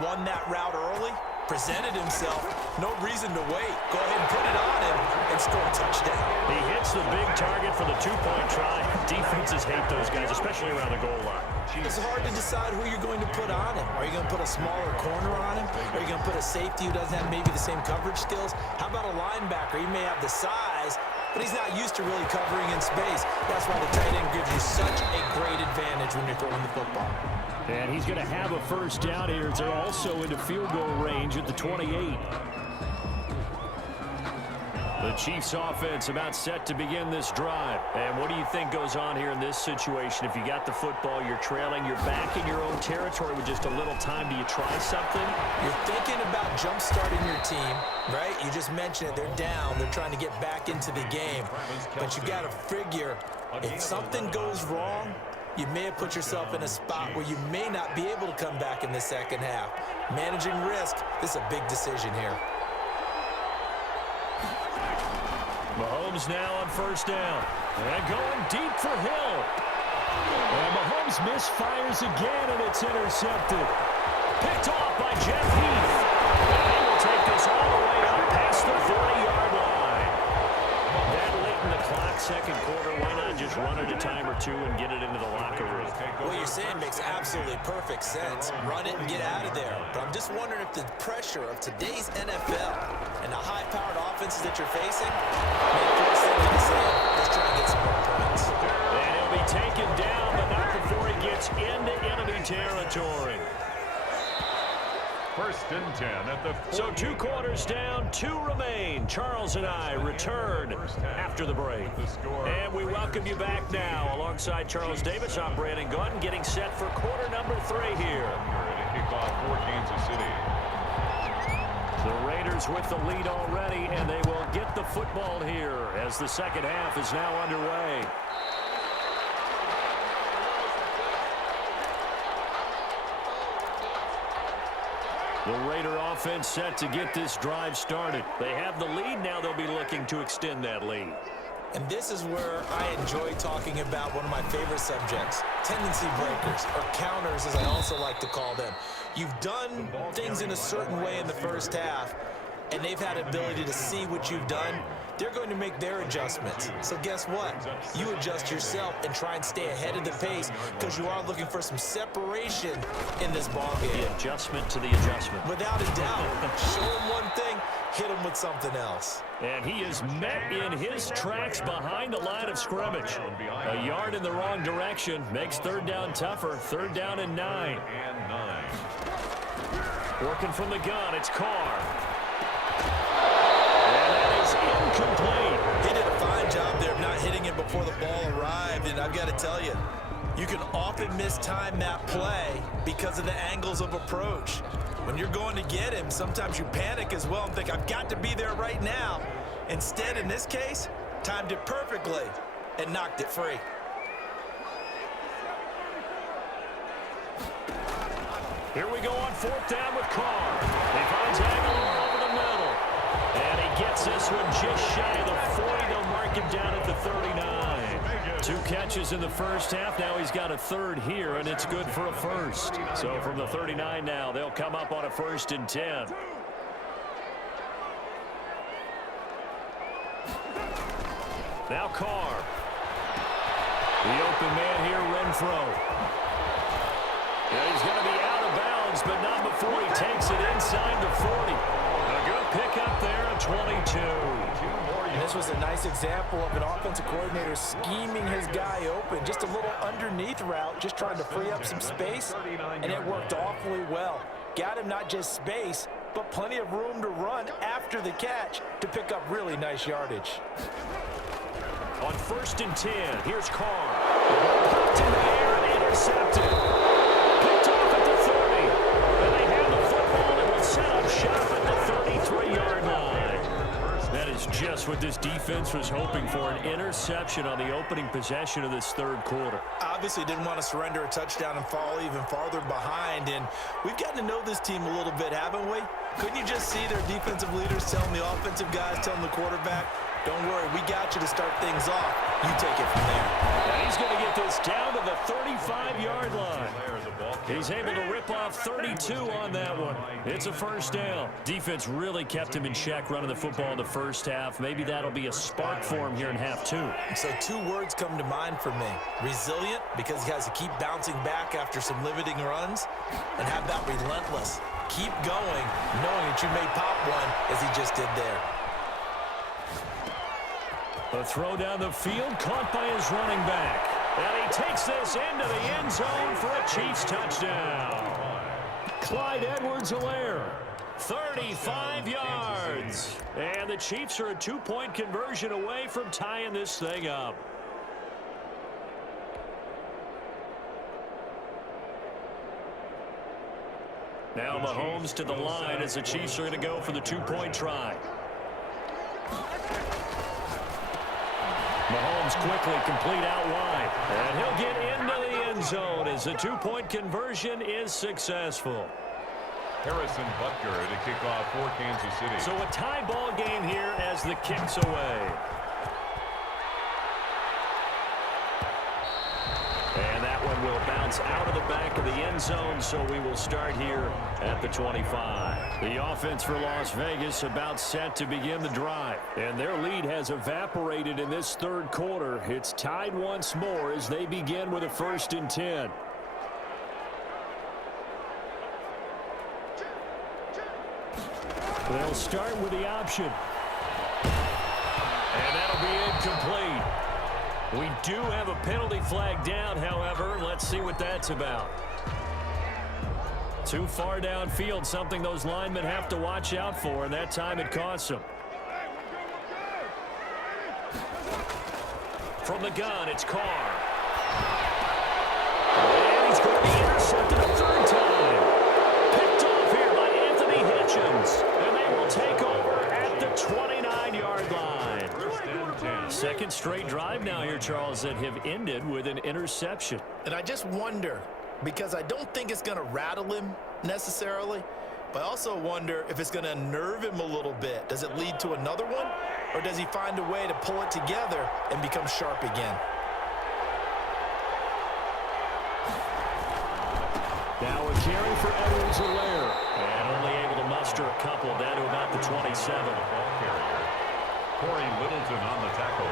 Won that route early, presented himself, no reason to wait. Go ahead and put it on him and score a touchdown. He hits the big target for the two-point try. Defenses hate those guys, especially around the goal line. It's hard to decide who you're going to put on him. Are you going to put a smaller corner on him? Are you going to put a safety who doesn't have maybe the same coverage skills? How about a linebacker? He may have the size, but he's not used to really covering in space. That's why the tight end gives you such a great advantage when you're throwing the football. And he's going to have a first down here. They're also into field goal range at the 28. The Chiefs offense about set to begin this drive. And what do you think goes on here in this situation? If you got the football, you're trailing, you're back in your own territory with just a little time. Do you try something? You're thinking about jump-starting your team, right? You just mentioned it. They're down. They're trying to get back into the game. But you got to figure, if something goes wrong, you may have put yourself in a spot where you may not be able to come back in the second half. Managing risk, this is a big decision here. Mahomes now on first down. And going deep for Hill. And Mahomes misfires again, and it's intercepted. Picked off by Jeff Heath. And he will take this all the way up past the 40-yard line. That late in the clock, second quarter, why not just run it a time or two and get it into the locker room? What you're saying makes absolutely perfect sense. Run it and get out of there. But I'm just wondering if the pressure of today's NFL and the high-powered offenses that you're facing may force them to say, let's try and get some more points. And he'll be taken down, but not before he gets into enemy territory. First and 10 at the 40. So 2 quarters down, 2 remain. Charles and I return after the break. And we welcome you back now. Alongside Charles Davis, I'm Brandon Gunn, getting set for quarter number 3 here. Kickoff for Kansas City. The Raiders with the lead already, and they will get the football here as the second half is now underway. The Raider offense set to get this drive started. They have the lead. Now they'll be looking to extend that lead. And this is where I enjoy talking about one of my favorite subjects, tendency breakers, or counters as I also like to call them. You've done things in a certain way in the first half, and they've had ability to see what you've done. They're going to make their adjustments. So guess what? You adjust yourself and try and stay ahead of the pace because you are looking for some separation in this ball game. The adjustment to the adjustment. Without a doubt. Show him one thing, hit him with something else. And he is met in his tracks behind the line of scrimmage. A yard in the wrong direction makes third down tougher. Third down and 9. Working from the gun, it's Carr. Incomplete. He did a fine job there of not hitting it before the ball arrived, and I've got to tell you, you can often mistime that play because of the angles of approach. When you're going to get him, sometimes you panic as well and think, I've got to be there right now. Instead, in this case, timed it perfectly and knocked it free. Here we go on fourth down with Carr. He finds Aguilar over the middle. And he gets this one just shy of the 40. They'll mark him down at the 39. 2 catches in the first half. Now he's got a third here, and it's good for a first. So from the 39 now, they'll come up on a 1st and 10. Now Carr. The open man here, Renfro. And he's going to be out of bounds, but not before he takes it inside the 40. A good pick up there at 22. And this was a nice example of an offensive coordinator scheming his guy open. Just a little underneath route, just trying to free up some space, and it worked awfully well. Got him not just space, but plenty of room to run after the catch to pick up really nice yardage. On 1st and 10, here's Carr. Popped in the air and intercepted. Picked off at the 30. And they have the football and will set up shop at the 33-yard line. That is just what this defense was hoping for, an interception on the opening possession of this third quarter. Obviously didn't want to surrender a touchdown and fall even farther behind, and we've gotten to know this team a little bit, haven't we? Couldn't you just see their defensive leaders telling the offensive guys, telling the quarterback, Don't worry, we got you to start things off. You take it from there. And he's going to get this down to the 35-yard line. He's able to rip off 32 on that one. It's a first down. Defense really kept him in check running the football in the first half. Maybe that'll be a spark for him here in half two. So two words come to mind for me. Resilient, because he has to keep bouncing back after some limiting runs, and have that relentless. Keep going, knowing that you may pop one, as he just did there. A throw down the field, caught by his running back. And he takes this into the end zone for a Chiefs touchdown. Clyde Edwards-Helaire, 35 yards. And the Chiefs are a two-point conversion away from tying this thing up. Now Mahomes to the line as the Chiefs are going to go for the two-point try. Mahomes quickly complete out wide. And he'll get into the end zone as the two-point conversion is successful. Harrison Butker to kick off for Kansas City. So a tie ball game here as the kick's away. And that one will bounce out of the back of the end zone, so we will start here at the 25. The offense for Las Vegas about set to begin the drive. And their lead has evaporated in this third quarter. It's tied once more as they begin with a 1st and 10. They'll start with the option. And that'll be incomplete. We do have a penalty flag down, however. Let's see what that's about. Too far downfield, something those linemen have to watch out for, and that time it costs them. From the gun, it's Carr. And he's going to be intercepted a third time. Picked off here by Anthony Hitchens. And they will take over at the 29-yard line. Second straight drive now here, Charles, that have ended with an interception. And I just wonder, because I don't think it's going to rattle him necessarily, but I also wonder if it's going to unnerve him a little bit. Does it lead to another one, or does he find a way to pull it together and become sharp again? Now a carry for Edwards-Helaire. And only able to muster a couple down to about the 27. Corey Littleton on the tackle.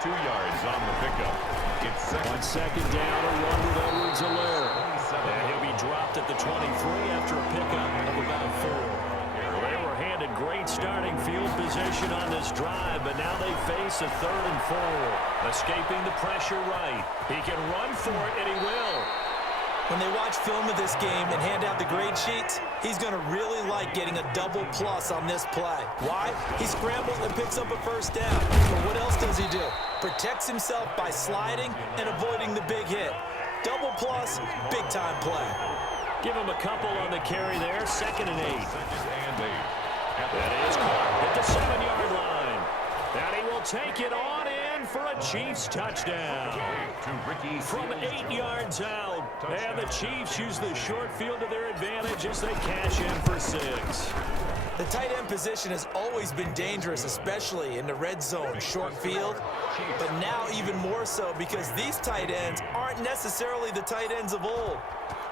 2 yards on the pickup. It's second down, a run with Edwards-Helaire. And he'll be dropped at the 23 after a pickup of about 4. Well, they were handed great starting field position on this drive, but now they face a 3rd and 4. Escaping the pressure right. He can run for it, and he will. When they watch film of this game and hand out the grade sheets, he's going to really like getting a double plus on this play. Why? He scrambles and picks up a first down. But what else does he do? Protects himself by sliding and avoiding the big hit. Double plus, big time play. Give him a couple on the carry there. 2nd and 8. That is caught at the 7-yard line. And he will take it on in for a Chiefs touchdown. From 8 yards out. And the Chiefs use the short field to their advantage as they cash in for 6. The tight end position has always been dangerous, especially in the red zone, short field. But now even more so because these tight ends aren't necessarily the tight ends of old.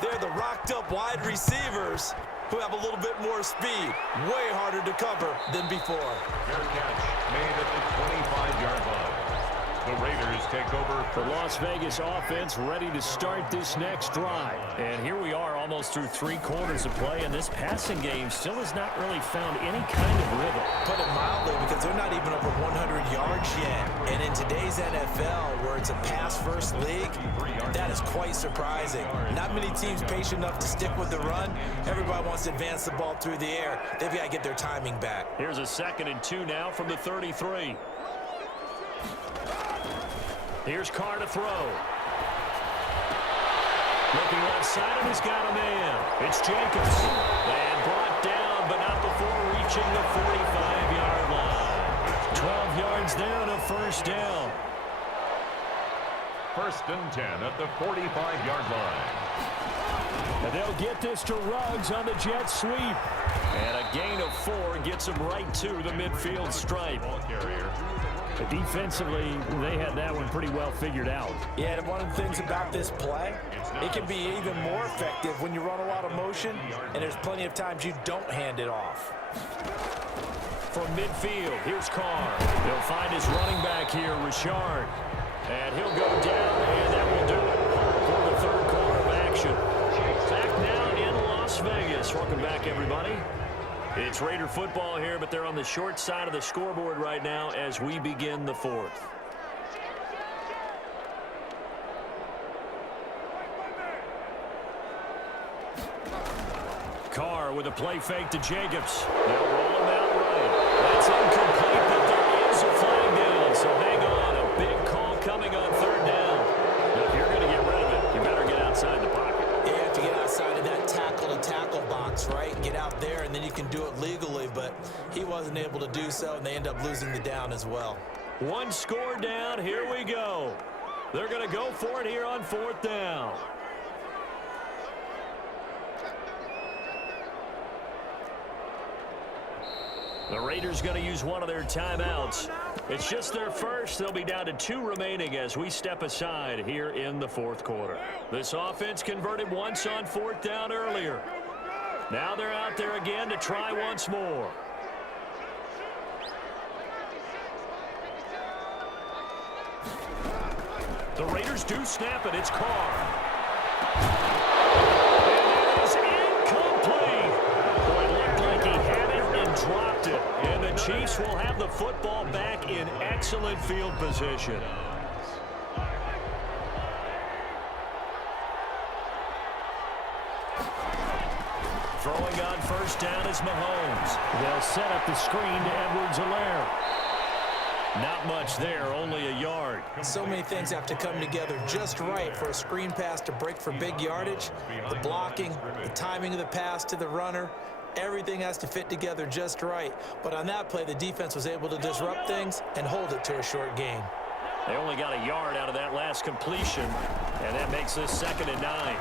They're the rocked-up wide receivers who have a little bit more speed. Way harder to cover than before. Fair catch made at the 25-yard line. The Raiders take over. The Las Vegas offense ready to start this next drive. And here we are almost through 3 quarters of play, and this passing game still has not really found any kind of rhythm. Put it mildly, because they're not even over 100 yards yet. And in today's NFL, where it's a pass-first league, that is quite surprising. Not many teams patient enough to stick with the run. Everybody wants to advance the ball through the air. They've got to get their timing back. Here's a 2nd and 2 now from the 33. Here's Carr to throw. Looking left side, and he's got a man. It's Jacobs. And brought down, but not before reaching the 45-yard line. 12 yards there and a first down. 1st and 10 at the 45-yard line. And they'll get this to Ruggs on the jet sweep. And a gain of 4 gets them right to the midfield stripe. Defensively, they had that one pretty well figured out. Yeah, and one of the things about this play, it can be even more effective when you run a lot of motion, and there's plenty of times you don't hand it off. From midfield, here's Carr. He'll find his running back here, Richard. And he'll go down, and that will do it for the third quarter of action. Back now in Las Vegas. Welcome back, everybody. It's Raider football here, but they're on the short side of the scoreboard right now as we begin the fourth. Carr with a play fake to Jacobs. They'll roll him out right. That's incomplete, but there is a flag down, so hang on. A big call coming on third down. Now, if you're going to get rid of it, you better get outside the pocket. You have to get outside of that tackle-to-tackle box, right? Get out there, and then you can do it legally, but he wasn't able to do so, and they end up losing the down as well. One score down. Here we go. They're going to go for it here on fourth down. The Raiders going to use one of their timeouts. It's just their first. They'll be down to 2 remaining as we step aside here in the fourth quarter. This offense converted once on fourth down earlier. Now they're out there again to try once more. The Raiders do snap it. It's Carr. Dropped it, and the Chiefs will have the football back in excellent field position. Throwing on first down is Mahomes. They'll set up the screen to Edwards-Helaire. Not much there, only a yard. So many things have to come together just right for a screen pass to break for big yardage. The blocking, the timing of the pass to the runner, everything has to fit together just right. But on that play, the defense was able to disrupt things and hold it to a short gain. They only got a yard out of that last completion, and that makes this 2nd and 9.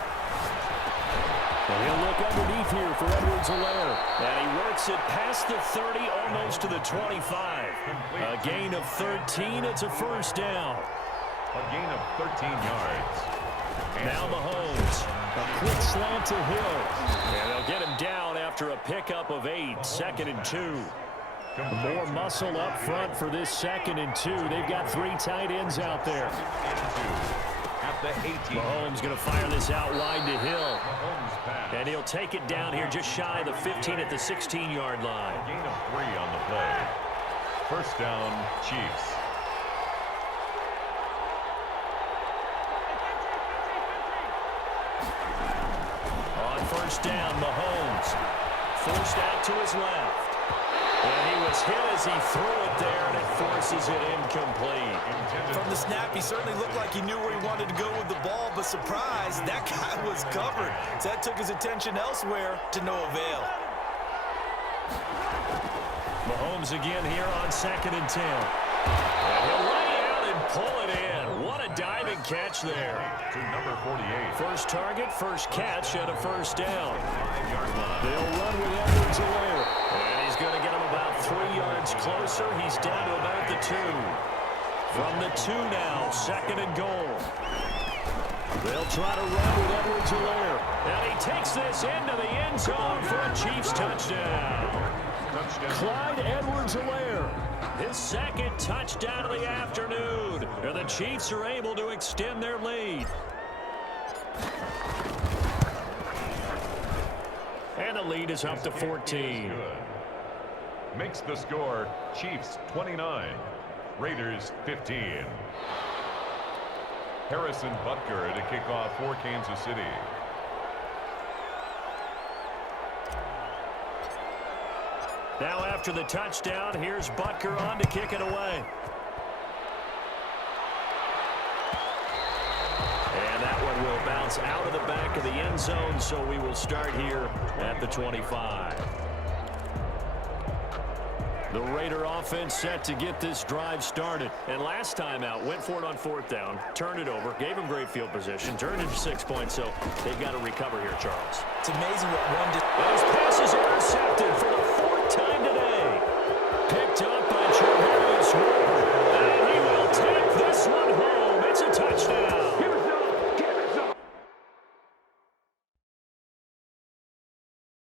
And he'll look underneath here for Edwards-Helaire. And he works it past the 30, almost to the 25. A gain of 13. It's a first down. A gain of 13 yards. Now Mahomes. A quick slant to Hill. And they'll get him down after a pickup of 8. 2nd and 2. More muscle up front for this 2nd and 2. They've got 3 tight ends out there. At the 18. Mahomes going to fire this out wide to Hill. And he'll take it down here just shy of the 15 at the 16-yard line. A gain of 3 on the play. First down, Chiefs. On first down, Mahomes. Forced out to his left. And he was hit as he threw it there, and it forces it incomplete. From the snap, he certainly looked like he knew where he wanted to go with the ball, but surprise, that guy was covered. So that took his attention elsewhere to no avail. Mahomes again here on 2nd and 10. And he'll lay out and pull it in. What a diving catch there. To number 48. First target, first catch, and a first down. They'll run with Edwards-Helaire. And he's going to get him about 3 yards closer. He's down to about the 2. From the 2 now, 2nd and goal. They'll try to run with Edwards-Helaire. And he takes this into the end zone for a Chiefs touchdown. Clyde Edwards-Helaire, his 2nd touchdown of the afternoon. And the Chiefs are able to extend their lead. And the lead is up to 14. Makes the score Chiefs 29, Raiders 15. Harrison Butker to kick off for Kansas City. Now after the touchdown, here's Butker on to kick it away. And that one will bounce out of the back of the end zone, so we will start here at the 25. The Raider offense set to get this drive started. And last time out, went for it on 4th down, turned it over, gave them great field position, turned it to 6 points, so they've got to recover here, Charles. It's amazing what one